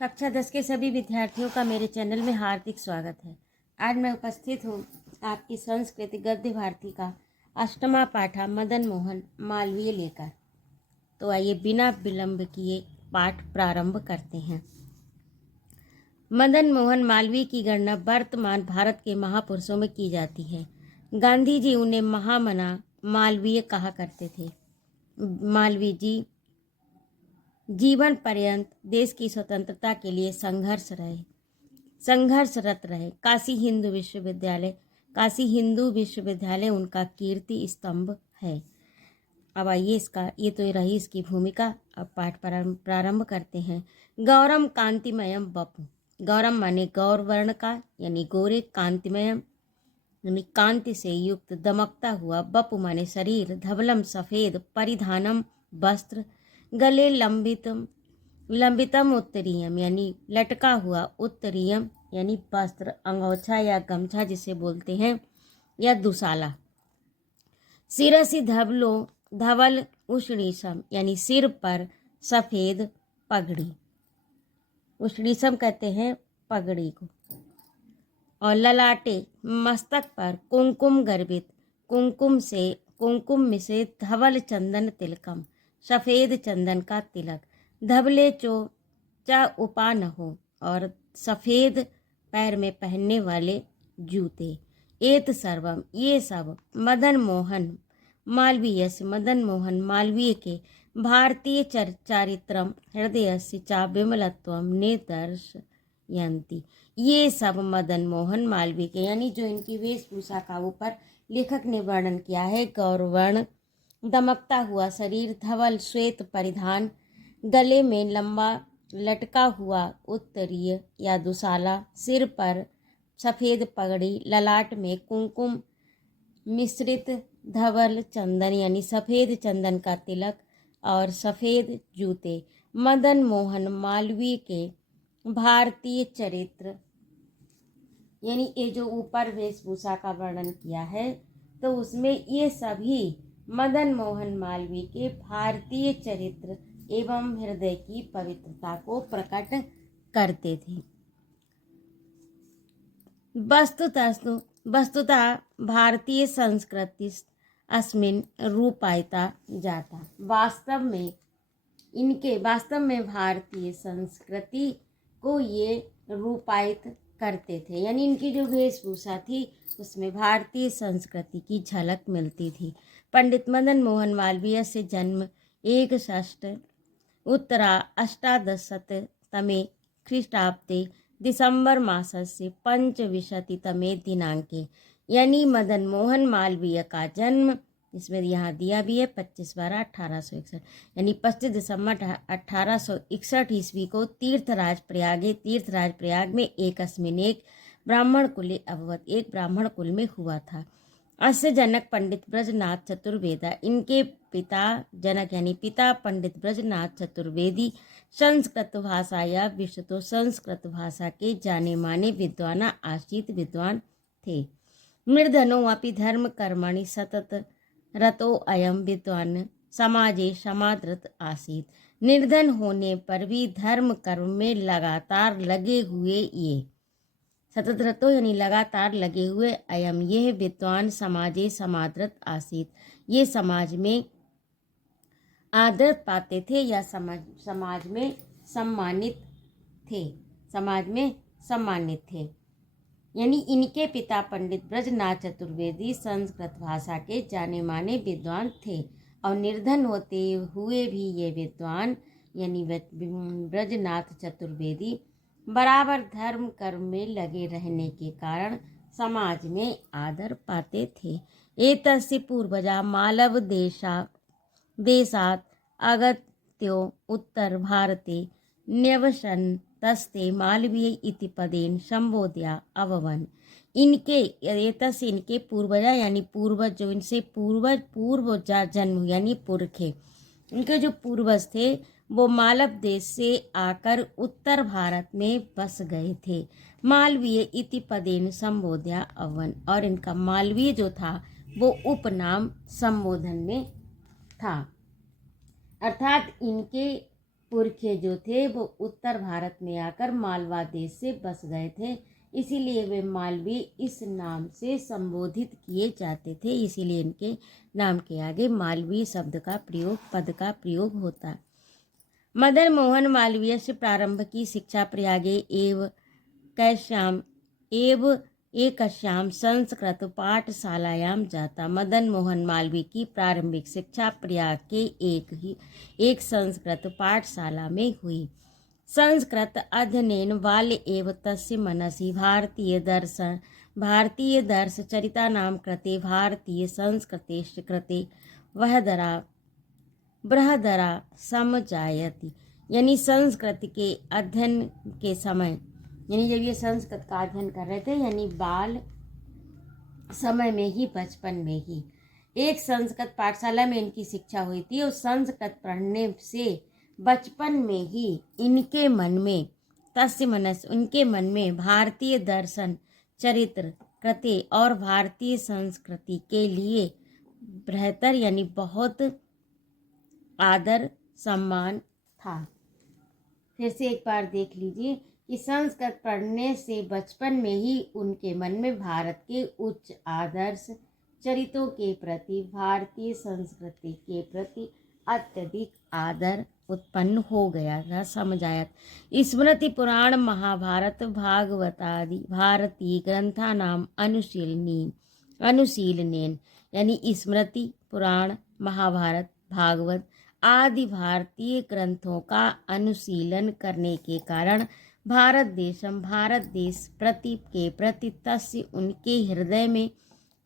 कक्षा 10 के सभी विद्यार्थियों का मेरे चैनल में हार्दिक स्वागत है। आज मैं उपस्थित हूँ आपकी संस्कृत गद्य भारती का अष्टमा पाठा मदन मोहन मालवीय लेकर। तो आइए बिना विलंब किए पाठ प्रारंभ करते हैं। मदन मोहन मालवीय की गणना वर्तमान भारत के महापुरुषों में की जाती है। गांधी जी उन्हें महामना मालवीय कहा करते थे। मालवीय जी जीवन पर्यंत देश की स्वतंत्रता के लिए संघर्षरत रहे। काशी हिंदू विश्वविद्यालय उनका कीर्ति स्तंभ है। अब आइए ये तो रही इसकी भूमिका। अब पाठ प्रारंभ करते हैं। गौरम कांतिमयम वपु। गौरम माने गौर वर्ण का यानी गोरे, कांतिमयम यानी कांति से युक्त दमकता हुआ, वपु माने शरीर, धवलम सफेद, परिधानम वस्त्र, गले लंबितम उत्तरीयम यानी लटका हुआ, उत्तरीयम यानी वस्त्र, अंगोछा या गमछा जिसे बोलते हैं, या दुसाला, सिरसी धवल उष्णीसम यानी सिर पर सफेद पगड़ी, उष्णीसम कहते हैं पगड़ी को, और ललाटे मस्तक पर कुंकुम गर्भित, कुंकुम में से धवल चंदन तिलकम सफेद चंदन का तिलक, धवले चा उपान हो और सफेद पैर में पहनने वाले जूते। एत सर्वम ये सब मदन मोहन मालवीय के भारतीय चारित्रम हृदय चा विमलत्वम निर्दर्शयन्ति। ये सब मदन मोहन मालवीय के यानी जो इनकी वेशभूषा का ऊपर लेखक ने वर्णन किया है। गौरवर्ण, दमकता हुआ शरीर, धवल श्वेत परिधान, गले में लंबा लटका हुआ उत्तरीय या दुसाला, सिर पर सफेद पगड़ी, ललाट में कुंकुम मिश्रित धवल चंदन यानी सफेद चंदन का तिलक और सफेद जूते। मदन मोहन मालवीय के भारतीय चरित्र यानी ये जो ऊपर वेशभूषा का वर्णन किया है, तो उसमें ये सभी मदन मोहन मालवीय के भारतीय चरित्र एवं हृदय की पवित्रता को प्रकट करते थे। वस्तुतः भारतीय संस्कृति अस्मिन् रूपायिता जाता। वास्तव में भारतीय संस्कृति को ये रूपायित करते थे, यानी इनकी जो वेशभूषा थी उसमें भारतीय संस्कृति की झलक मिलती थी। पंडित मदन मोहन मालवीय से जन्म 61 उत्तरा अष्टादशतमे ख्रीष्टाब्दे दिसंबर मासस्य पंचविंशतितमे दिनांके, यानी मदन मोहन मालवीय का जन्म, इसमें यहाँ दिया भी है 25/12/1861 यानी 25 दिसंबर 1861 ईस्वी को तीर्थराज प्रयाग में एक ब्राह्मण कुले अभवत, एक ब्राह्मण कुल में हुआ था। अस्य जनक पंडित ब्रजनाथ चतुर्वेदा, इनके पिता जनक यानी पिता पंडित ब्रजनाथ चतुर्वेदी संस्कृत भाषा या विशतो संस्कृत भाषा के जाने माने विद्वान थे। निर्धनो अपि धर्म कर्मणि सतत रतो अयम विद्वान समाजे समादृत आसीत। निर्धन होने पर भी धर्म कर्म में लगातार लगे हुए ये सतत रतो यानी लगातार लगे हुए, अयम यह विद्वान समाजे समादृत आसीत, ये समाज में आदर पाते थे या समाज में सम्मानित थे। यानी इनके पिता पंडित ब्रजनाथ चतुर्वेदी संस्कृत भाषा के जाने माने विद्वान थे, और निर्धन होते हुए भी ये विद्वान यानी ब्रजनाथ चतुर्वेदी बराबर धर्म कर्म में लगे रहने के कारण समाज में आदर पाते थे। एतस्य पूर्वजा मालव देशात् आगत्यो उत्तर भारते न्यवसन् तस्ते मालवीय इति पदेन संबोध्या अभवन्। इनके पूर्वजा यानी पूर्वज, जो इनसे पूर्व जन्म यानी पुरखे, इनके जो पूर्वज थे वो मालव देश से आकर उत्तर भारत में बस गए थे। मालवीय इति पदेन संबोध्या अभवन्, और इनका मालवीय जो था वो उपनाम संबोधन में था, अर्थात इनके पुरखे जो थे वो उत्तर भारत में आकर मालवा देश से बस गए थे, इसीलिए वे मालवी इस नाम से संबोधित किए जाते थे। इसीलिए इनके नाम के आगे मालवी शब्द का प्रयोग, पद का प्रयोग होता है। मदन मोहन मालवीय से प्रारंभ की शिक्षा प्रयागे एकस्याम संस्कृत पाठशालायाम जाता। मदन मोहन मालवीय की प्रारंभिक शिक्षा प्रयाग के एक संस्कृत पाठशाला में हुई। संस्कृत अध्ययनेन बाल्य एव तस्य मनसि भारतीय दर्श चरितानां कृते भारतीय संस्कृतेश्च कृते बृहदरा समजायति। यानी संस्कृत के अध्ययन के समय, यानी जब ये संस्कृत का अध्ययन कर रहे थे, यानी बाल समय में ही, बचपन में ही एक संस्कृत पाठशाला में इनकी शिक्षा हुई थी। और संस्कृत पढ़ने से बचपन में ही इनके मन में, तस्य मनस, उनके मन में भारतीय दर्शन, चरित्र, कृति और भारतीय संस्कृति के लिए बेहतर यानी बहुत आदर सम्मान था। फिर से एक बार देख लीजिए कि संस्कृत पढ़ने से बचपन में ही उनके मन में भारत के उच्च आदर्श, चरित्रों के प्रति, भारतीय संस्कृति के प्रति अत्यधिक आदर उत्पन्न हो गया था, समझ आया। स्मृति पुराण महाभारत भागवतादि भारतीय ग्रंथानाम अनुशीलनेन, यानी स्मृति प्रराण महाभारत भागवत आदि भारतीय ग्रंथों का अनुशीलन करने के कारण भारत देश के प्रति तस्य उनके हृदय में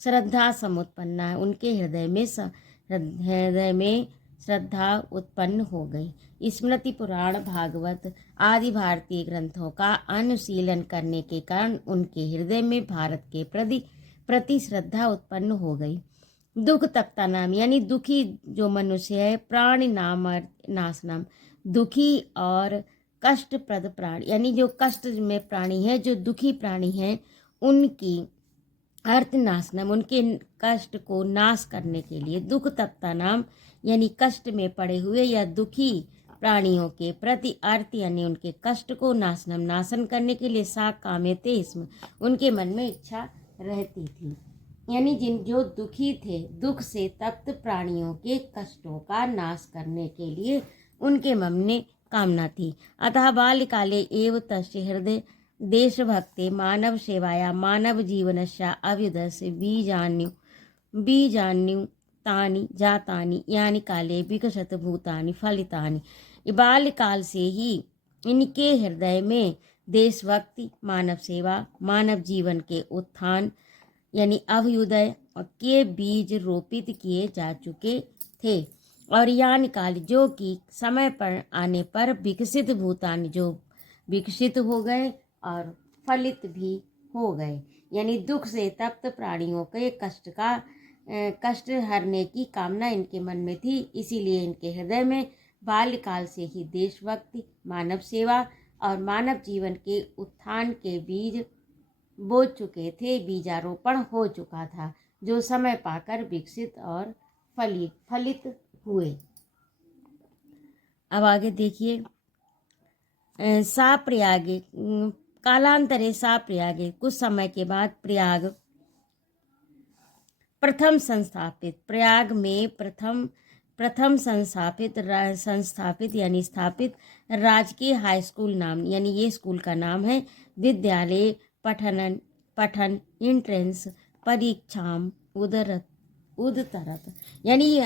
श्रद्धा समुत्पन्ना है, उनके हृदय में श्रद्धा उत्पन्न हो गई। स्मृति पुराण भागवत आदि भारतीय ग्रंथों का अनुशीलन करने के कारण उनके हृदय में भारत के प्रति श्रद्धा उत्पन्न हो गई। दुख तप्ता नाम, यानी दुखी जो मनुष्य है, प्राणी नाम नाशनम, दुखी और कष्टप्रद प्राणी, यानी जो कष्ट में प्राणी है, जो दुखी प्राणी है, उनकी अर्थ नाशनम, उनके कष्ट को नाश करने के लिए। दुख तप्ता नाम यानी कष्ट में पड़े हुए या दुखी प्राणियों के प्रति, अर्थ यानी उनके कष्ट को नाशनम, नाशन करने के लिए। सा काम्यते, इसमें उनके मन में इच्छा रहती थी, यानी जो दुखी थे, दुख से तप्त प्राणियों के कष्टों का नाश करने के लिए उनके मन में कामना थी। अतः बाल्यकाले एव तस्य हृदय देशभक्ते मानव सेवाया मानव जीवनस्य अभ्युदयस्य बीजान्यु तानि जातानि यानि काले विकसत भूतानि फलितानि। बाल्यकाल से ही इनके हृदय में देशभक्ति, मानव सेवा, मानव जीवन के उत्थान यानी अभ्युदय के बीज रोपित किए जा चुके थे। और यानी काल, जो कि समय पर आने पर विकसित भूतान, जो विकसित हो गए और फलित भी हो गए, यानी दुख से तप्त प्राणियों के कष्ट हरने की कामना इनके मन में थी। इसीलिए इनके हृदय में बाल्यकाल से ही देशभक्ति, मानव सेवा और मानव जीवन के उत्थान के बीज बो चुके थे, बीजारोपण हो चुका था, जो समय पाकर विकसित और फलित हुए। अब आगे देखिए, सा प्रयागे, कालांतरे सा प्रयागे, कुछ समय के बाद प्रयाग प्रथम संस्थापित, प्रयाग में प्रथम संस्थापित यानी स्थापित राजकीय हाई स्कूल नाम, यानी ये स्कूल का नाम है। विद्यालय पठन एंट्रेंस परीक्षाम उदतरत, यानी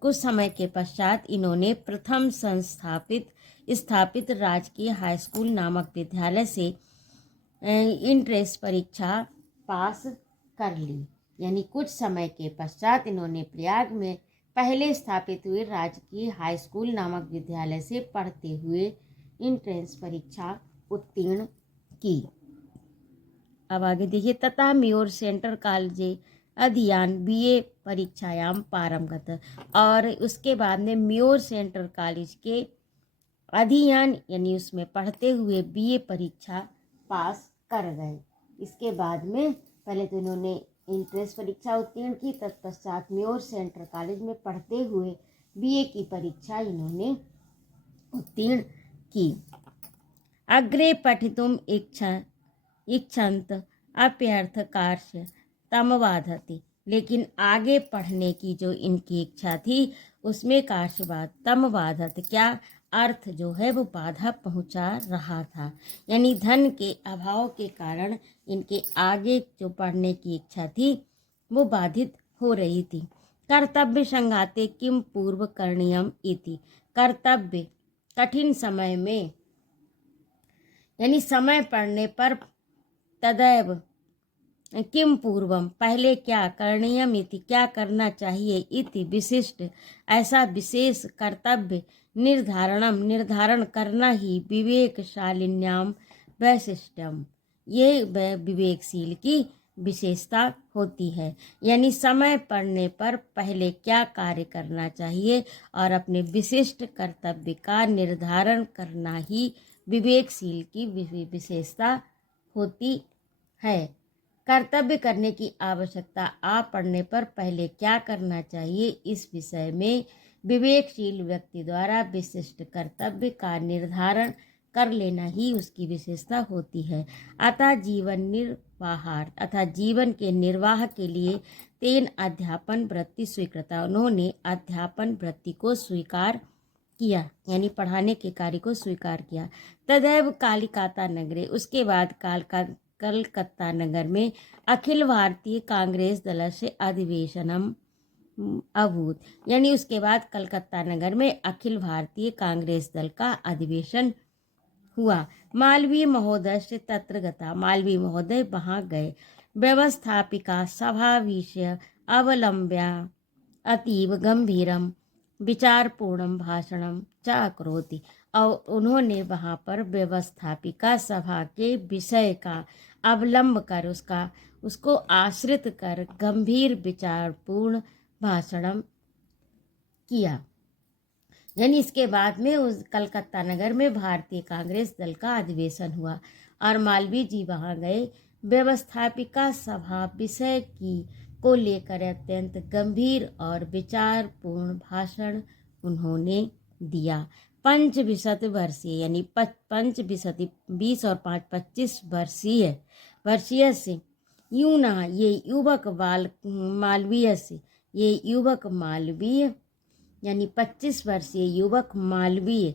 कुछ समय के पश्चात इन्होंने प्रथम स्थापित राजकीय हाई स्कूल नामक विद्यालय से एंट्रेंस परीक्षा पास कर ली। यानी कुछ समय के पश्चात इन्होंने प्रयाग में पहले स्थापित हुए राजकीय हाई स्कूल नामक विद्यालय से पढ़ते हुए एंट्रेंस परीक्षा उत्तीर्ण की। अब आगे देखिए, तथा म्योर सेंट्रल कॉलेज अध्ययन बीए परीक्षायाम पारंगत, और उसके बाद में म्योर सेंट्रल कॉलेज के अध्ययन यानी उसमें पढ़ते हुए बीए परीक्षा पास कर गए। इसके बाद में पहले तो इन्होंने एंट्रेंस परीक्षा उत्तीर्ण की, तत्पश्चात म्योर सेंट्रल कॉलेज में पढ़ते हुए बीए की परीक्षा इन्होंने उत्तीर्ण की। अग्रे पठितुम इच्छन्त अप्यर्थ कार्य तमवाधति, लेकिन आगे पढ़ने की जो इनकी इच्छा थी उसमें कार्शवाद तमवाधत, क्या अर्थ जो है वो बाधा पहुंचा रहा था। यानी धन के अभाव के कारण इनके आगे जो पढ़ने की इच्छा थी वो बाधित हो रही थी। कर्तव्य संगाते किम पूर्व करणीयम इति, कर्तव्य कठिन समय में यानी समय पड़ने पर तदैव किम पूर्वम पहले क्या करणीयम इति क्या करना चाहिए इति विशिष्ट ऐसा विशेष कर्तव्य निर्धारण करना ही विवेकशालिन्याम वैशिष्ट्यम, ये विवेकशील की विशेषता होती है। यानी समय पड़ने पर पहले क्या कार्य करना चाहिए और अपने विशिष्ट कर्तव्य का निर्धारण करना ही विवेकशील की विशेषता होती है। कर्तव्य करने की आवश्यकता आ पड़ने पर पहले क्या करना चाहिए, इस विषय में विवेकशील व्यक्ति द्वारा विशिष्ट कर्तव्य का निर्धारण कर लेना ही उसकी विशेषता होती है। अतः जीवन के निर्वाह के लिए तेन अध्यापन वृत्ति स्वीकृता, उन्होंने अध्यापन वृत्ति को स्वीकार किया यानी पढ़ाने के कार्य को स्वीकार किया। तदैव कालिकाता नगरे, उसके बाद कलकत्ता नगर में अखिल भारतीय कांग्रेस दल से अधिवेशनम अभूत, यानी उसके बाद कलकत्ता नगर में अखिल भारतीय कांग्रेस दल का अधिवेशन हुआ। मालवीय महोदय से तत्र गता, मालवीय महोदय वहाँ गए। व्यवस्थापिका सभा विषय अवलंब्या अतीव गंभीरम विचारपूर्णम भाषणम च अकरोति, और उन्होंने वहाँ पर व्यवस्थापिका सभा के विषय का अवलंब कर उसको आश्रित कर गंभीर विचारपूर्ण भाषण किया। यानी इसके बाद में उस कलकत्ता नगर में भारतीय कांग्रेस दल का अधिवेशन हुआ और मालवीय जी वहाँ गए। व्यवस्थापिका सभा विषय को लेकर अत्यंत गंभीर और विचारपूर्ण भाषण उन्होंने दिया। 25 वर्षीय यानी 20 और 5 25 वर्षीय से यूना ये युवक मालवीय से ये युवक मालवीय यानी 25 वर्षीय युवक मालवीय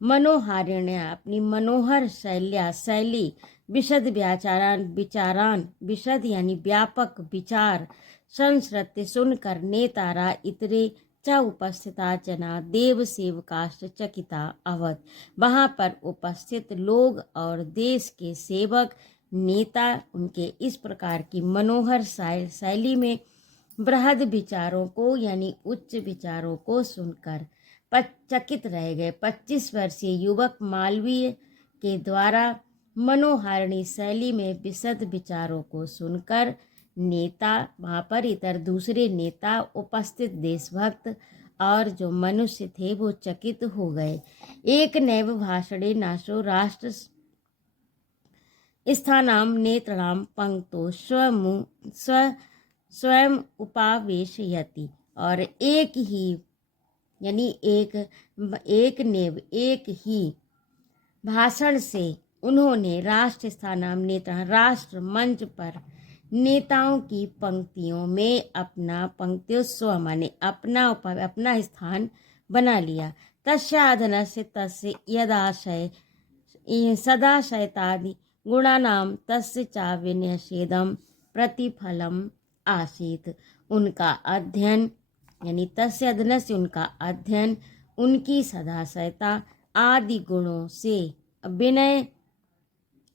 मनोहारिण्य अपनी मनोहर शैली विशद विचारान विशद यानी व्यापक विचार संस्कृति सुनकर नेतारा इतरे च उपस्थिता जना देव सेवकाश्च चकिता अवध, वहाँ पर उपस्थित लोग और देश के सेवक नेता उनके इस प्रकार की मनोहर शैली में बृहद विचारों को यानी उच्च विचारों को सुनकर चकित रह गए। 25 वर्षीय युवक मालवीय के द्वारा मनोहारिणी शैली में विशद विचारों को सुनकर नेता वहाँ पर इतर दूसरे नेता उपस्थित देशभक्त और जो मनुष्य थे वो चकित हो गए। एक नैव भाषणे नाशो राष्ट्र स्थानाम नेत्रणाम पंक्तो स्वयं उपावेशयति, और एक ही यानी एक ही भाषण से उन्होंने राष्ट्र स्थानाम नेता राष्ट्र मंच पर नेताओं की पंक्तियों में अपना पंक्तिस्व माने अपना स्थान बना लिया। तस्याधनस्य तस्य यदाशय सदाशयतादि गुणानाम तस्य चा विनयसेदम प्रतिफलम आसीत, उनका अध्ययन यानी तस्य अधनस्य उनका अध्ययन उनकी सदाशयता आदि गुणों से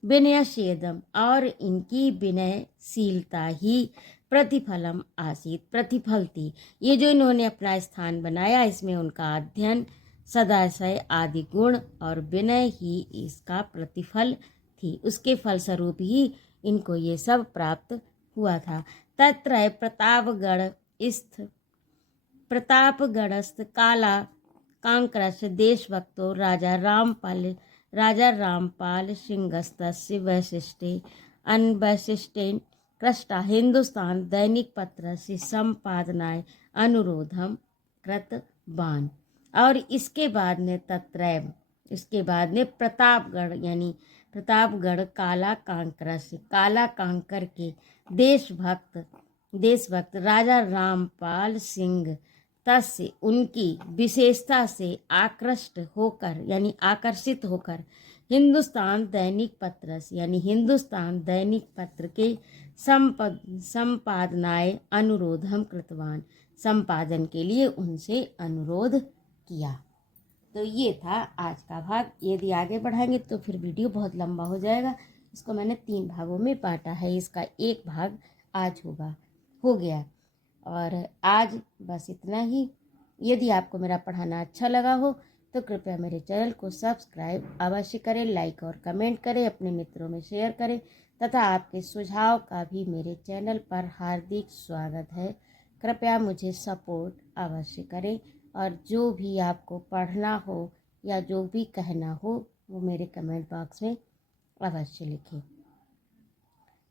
विनयसेदम और इनकी विनयशीलता ही प्रतिफलम आसीत प्रतिफल थी। ये जो इन्होंने अपना स्थान बनाया इसमें उनका अध्ययन सदाशय आदि गुण और विनय ही इसका प्रतिफल थी, उसके फलस्वरूप ही इनको ये सब प्राप्त हुआ था। तत्र प्रतापगढ़स्थ काला कांक्रश देशभक्तो राजा रामपाल सिंहस्तस्य वैशिष्टेन कृष्टा हिंदुस्तान दैनिक पत्र से संपादनाय अनुरोधम कृतवान, और इसके बाद में तत्रैव इसके बाद में प्रतापगढ़ यानी प्रतापगढ़ काला कांकरा से, काला कांकर के देशभक्त राजा रामपाल सिंह तस्य उनकी विशेषता से आकर्षित होकर हिंदुस्तान दैनिक पत्रस यानी हिंदुस्तान दैनिक पत्र के संपादनाय अनुरोधम कृतवान, संपादन के लिए उनसे अनुरोध किया। तो ये था आज का भाग। यदि आगे बढ़ाएंगे तो फिर वीडियो बहुत लंबा हो जाएगा। इसको मैंने 3 भागों में बांटा है, इसका एक भाग आज हो गया। और आज बस इतना ही। यदि आपको मेरा पढ़ाना अच्छा लगा हो तो कृपया मेरे चैनल को सब्सक्राइब अवश्य करें, लाइक और कमेंट करें, अपने मित्रों में शेयर करें तथा आपके सुझाव का भी मेरे चैनल पर हार्दिक स्वागत है। कृपया मुझे सपोर्ट अवश्य करें और जो भी आपको पढ़ना हो या जो भी कहना हो वो मेरे कमेंट बॉक्स में अवश्य लिखें।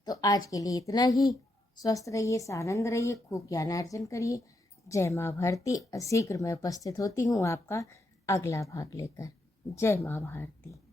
तो आज के लिए इतना ही। स्वस्थ रहिए, सानंद रहिए, खूब ज्ञानार्जन करिए। जय माँ भारती। शीघ्र मैं उपस्थित होती हूँ आपका अगला भाग लेकर। जय माँ भारती।